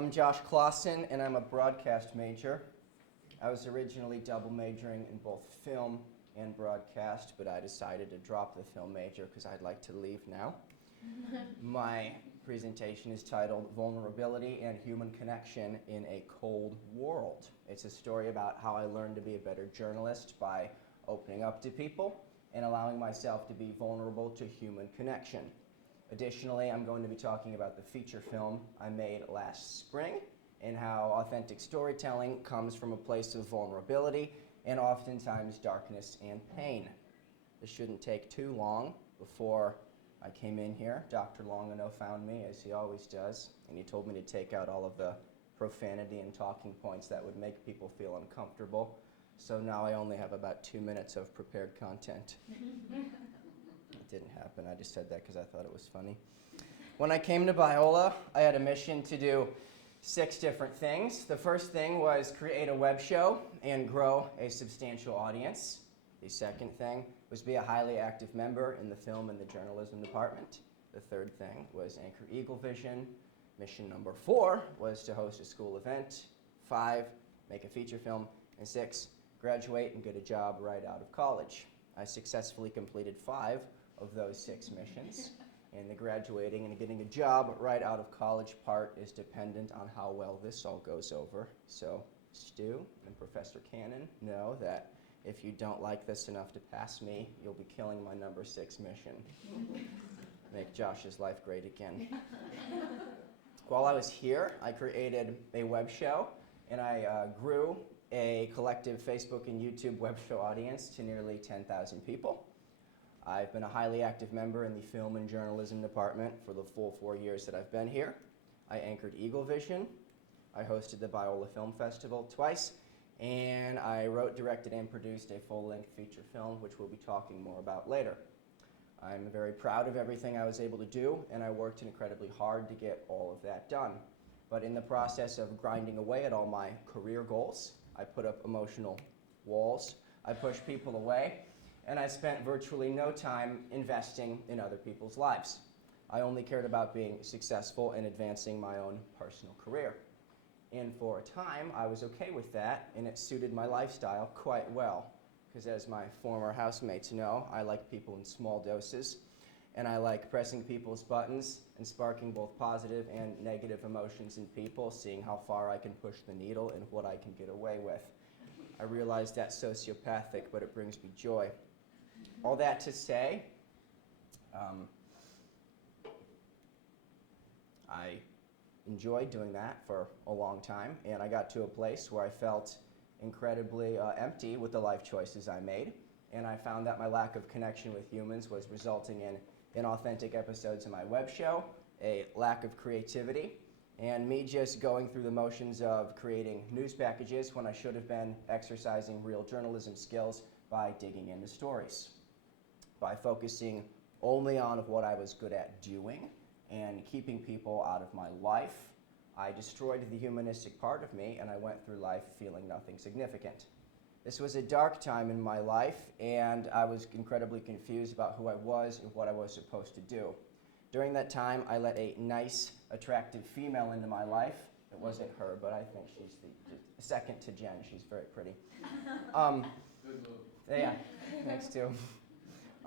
I'm Josh Klaasen, and I'm a broadcast major. I was originally double majoring in both film and broadcast, but I decided to drop the film major because I'd like to leave now. My presentation is titled Vulnerability and Human Connection in a Cold World. It's a story about how I learned to be a better journalist by opening up to people and allowing myself to be vulnerable to human connection. Additionally, I'm going to be talking about the feature film I made last spring and how authentic storytelling comes from a place of vulnerability and oftentimes darkness and pain. This shouldn't take too long. Before I came in here, Dr. Longano found me, as he always does, and he told me to take out all of the profanity and talking points that would make people feel uncomfortable. So now I only have about 2 minutes of prepared content. It didn't happen. I just said that because I thought it was funny. When I came to Biola, I had a mission to do 6 different things. The first thing was create a web show and grow a substantial audience. The second thing was be a highly active member in the film and the journalism department. The third thing was anchor Eagle Vision. Mission number 4 was to host a school event. 5, make a feature film. And 6, graduate and get a job right out of college. I successfully completed 5 of those 6 missions. And the graduating and getting a job right out of college part is dependent on how well this all goes over. So Stu and Professor Cannon know that if you don't like this enough to pass me, you'll be killing my number 6 mission. Make Josh's life great again. While I was here, I created a web show, and I grew a collective Facebook and YouTube web show audience to nearly 10,000 people. I've been a highly active member in the film and journalism department for the full 4 years that I've been here. I anchored Eagle Vision. I hosted the Biola Film Festival twice, and I wrote, directed, and produced a full-length feature film, which we'll be talking more about later. I'm very proud of everything I was able to do, and I worked incredibly hard to get all of that done. But in the process of grinding away at all my career goals, I put up emotional walls, I pushed people away, and I spent virtually no time investing in other people's lives. I only cared about being successful and advancing my own personal career. And for a time, I was okay with that, and it suited my lifestyle quite well. Because as my former housemates know, I like people in small doses, and I like pressing people's buttons and sparking both positive and negative emotions in people, seeing how far I can push the needle and what I can get away with. I realize that's sociopathic, but it brings me joy. All that to say, I enjoyed doing that for a long time, and I got to a place where I felt incredibly empty with the life choices I made, and I found that my lack of connection with humans was resulting in inauthentic episodes of my web show, a lack of creativity, and me just going through the motions of creating news packages when I should have been exercising real journalism skills by digging into stories. By focusing only on what I was good at doing and keeping people out of my life, I destroyed the humanistic part of me, and I went through life feeling nothing significant. This was a dark time in my life, and I was incredibly confused about who I was and what I was supposed to do. During that time, I let a nice, attractive female into my life. It wasn't her, but I think she's the second to Jen. She's very pretty. Good move. Yeah, thanks too.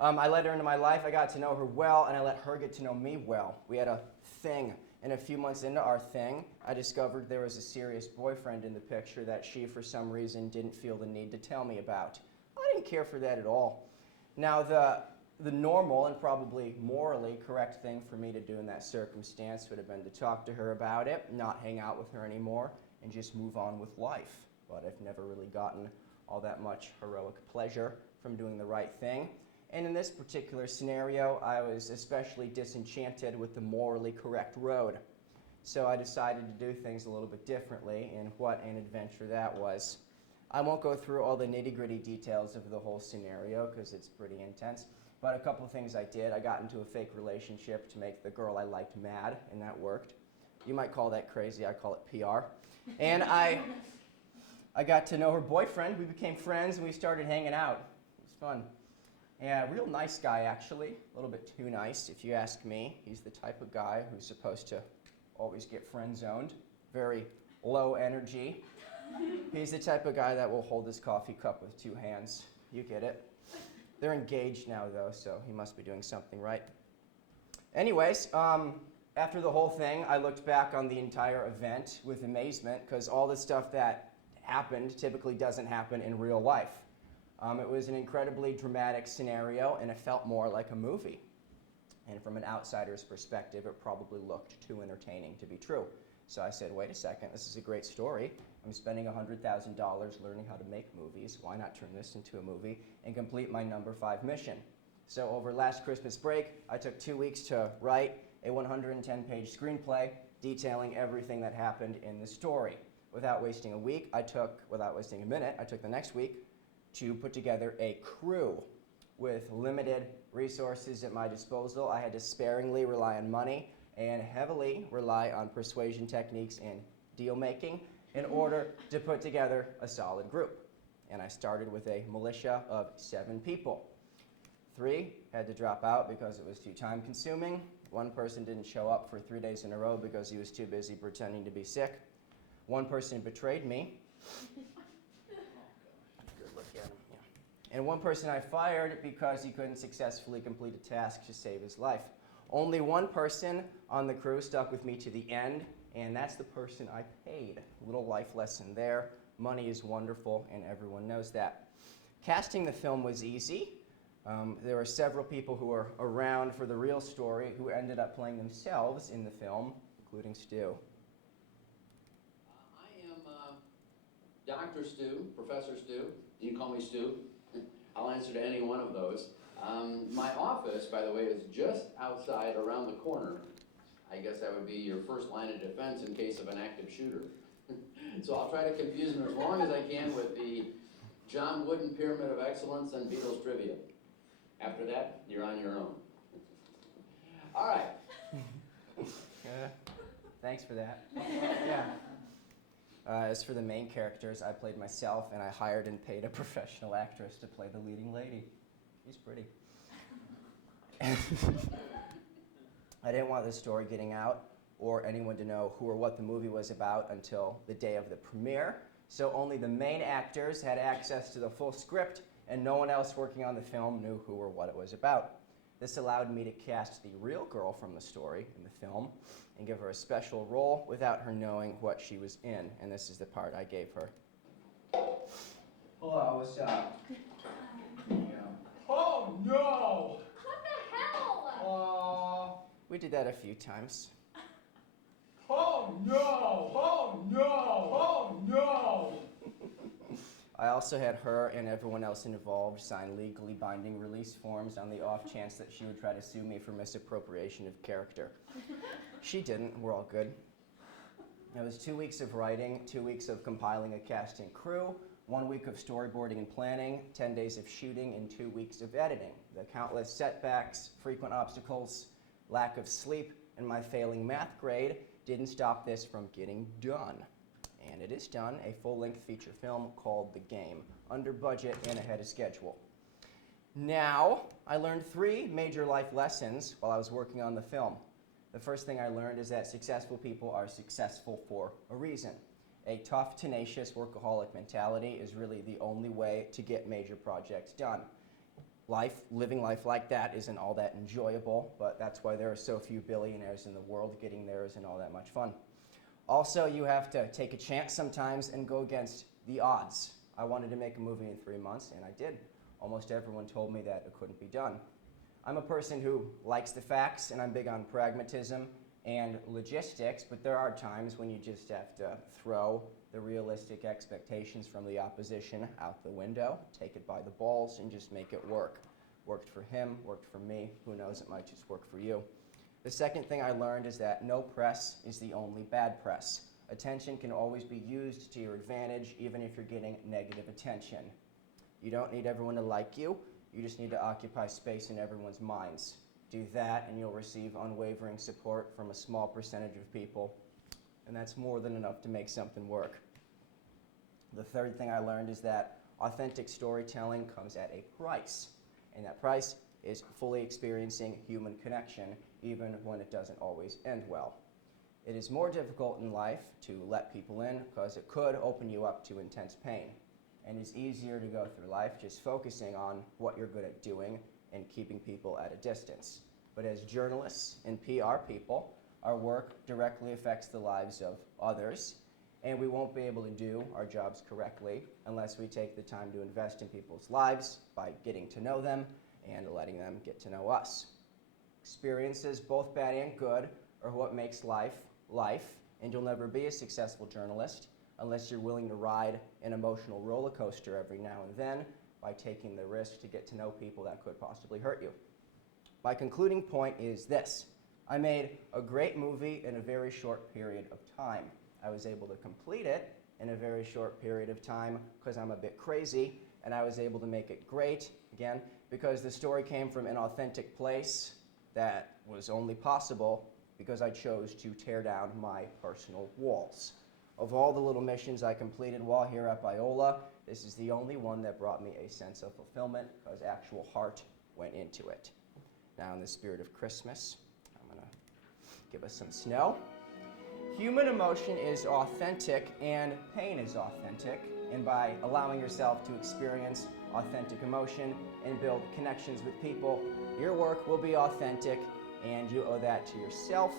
I let her into my life. I got to know her well, and I let her get to know me well. We had a thing. And a few months into our thing, I discovered there was a serious boyfriend in the picture that she, for some reason, didn't feel the need to tell me about. I didn't care for that at all. Now, the normal and probably morally correct thing for me to do in that circumstance would have been to talk to her about it, not hang out with her anymore, and just move on with life. But I've never really gotten all that much heroic pleasure from doing the right thing. And in this particular scenario, I was especially disenchanted with the morally correct road. So I decided to do things a little bit differently, and what an adventure that was. I won't go through all the nitty-gritty details of the whole scenario because it's pretty intense, but a couple things I did. I got into a fake relationship to make the girl I liked mad, and that worked. You might call that crazy, I call it PR. And I got to know her boyfriend. We became friends, and we started hanging out. It was fun. Yeah, real nice guy, actually. A little bit too nice, if you ask me. He's the type of guy who's supposed to always get friend-zoned. very low energy. He's the type of guy that will hold his coffee cup with two hands. You get it. They're engaged now, though, so he must be doing something right. Anyways, after the whole thing, I looked back on the entire event with amazement because all the stuff that happened typically doesn't happen in real life. It was an incredibly dramatic scenario, and it felt more like a movie. And from an outsider's perspective, it probably looked too entertaining to be true. So I said, wait a second, this is a great story. I'm spending $100,000 learning how to make movies. Why not turn this into a movie and complete my number 5 mission? So over last Christmas break, I took 2 weeks to write a 110-page screenplay detailing everything that happened in the story. Without wasting a minute, I took the next week to put together a crew. With limited resources at my disposal, I had to sparingly rely on money and heavily rely on persuasion techniques and deal making in order to put together a solid group. And I started with a militia of 7 people. 3 had to drop out because it was too time consuming. 1 person didn't show up for 3 days in a row because he was too busy pretending to be sick. 1 person betrayed me. Good look at him. Yeah. And 1 person I fired because he couldn't successfully complete a task to save his life. Only 1 person on the crew stuck with me to the end, and that's the person I paid. Little life lesson there. Money is wonderful, and everyone knows that. Casting the film was easy. There were several people who were around for the real story who ended up playing themselves in the film, including Stu. I am Dr. Stu, Professor Stu. You can call me Stu. I'll answer to any one of those. My office, by the way, is just outside around the corner. I guess that would be your first line of defense in case of an active shooter. So I'll try to confuse them as long as I can with the John Wooden Pyramid of Excellence and Beatles trivia. After that, you're on your own. All right. Thanks for that. Yeah. As for the main characters, I played myself, and I hired and paid a professional actress to play the leading lady. She's pretty. I didn't want this story getting out or anyone to know who or what the movie was about until the day of the premiere, so only the main actors had access to the full script, and no one else working on the film knew who or what it was about. This allowed me to cast the real girl from the story in the film and give her a special role without her knowing what she was in, and this is the part I gave her. Hello, what's up? Oh no! What the hell? Aww. We did that a few times. Oh no! Oh no! Oh no! I also had her and everyone else involved sign legally binding release forms on the off chance that she would try to sue me for misappropriation of character. She didn't. We're all good. It was 2 weeks of writing, 2 weeks of compiling a cast and crew, 1 week of storyboarding and planning, 10 days of shooting, and 2 weeks of editing. The countless setbacks, frequent obstacles, lack of sleep, and my failing math grade didn't stop this from getting done. And it is done, a full-length feature film called The Game, under budget and ahead of schedule. Now, I learned 3 major life lessons while I was working on the film. The first thing I learned is that successful people are successful for a reason. A tough, tenacious, workaholic mentality is really the only way to get major projects done. Living life like that isn't all that enjoyable, but that's why there are so few billionaires in the world. Getting there isn't all that much fun. Also, you have to take a chance sometimes and go against the odds. I wanted to make a movie in 3 months, and I did. Almost everyone told me that it couldn't be done. I'm a person who likes the facts, and I'm big on pragmatism and logistics, but there are times when you just have to throw the realistic expectations from the opposition out the window, take it by the balls, and just make it work. Worked for him, worked for me, who knows, it might just work for you. The second thing I learned is that no press is the only bad press. Attention can always be used to your advantage, even if you're getting negative attention. You don't need everyone to like you, you just need to occupy space in everyone's minds. Do that and you'll receive unwavering support from a small percentage of people, and that's more than enough to make something work. The third thing I learned is that authentic storytelling comes at a price, and that price is fully experiencing human connection, even when it doesn't always end well. It is more difficult in life to let people in because it could open you up to intense pain. And it's easier to go through life just focusing on what you're good at doing and keeping people at a distance. But as journalists and PR people, our work directly affects the lives of others, and we won't be able to do our jobs correctly unless we take the time to invest in people's lives by getting to know them and letting them get to know us. Experiences, both bad and good, are what makes life, life, and you'll never be a successful journalist unless you're willing to ride an emotional roller coaster every now and then by taking the risk to get to know people that could possibly hurt you. My concluding point is this. I made a great movie in a very short period of time. I was able to complete it in a very short period of time because I'm a bit crazy, and I was able to make it great, again, because the story came from an authentic place that was only possible because I chose to tear down my personal walls. Of all the little missions I completed while here at Biola, this is the only one that brought me a sense of fulfillment because actual heart went into it. Now, in the spirit of Christmas, I'm going to give us some snow. Human emotion is authentic and pain is authentic, and by allowing yourself to experience authentic emotion and build connections with people, your work will be authentic, and you owe that to yourself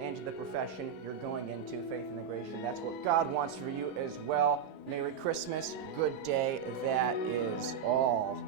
and to the profession you're going into, faith and integration. That's what God wants for you as well. Merry Christmas, good day, that is all.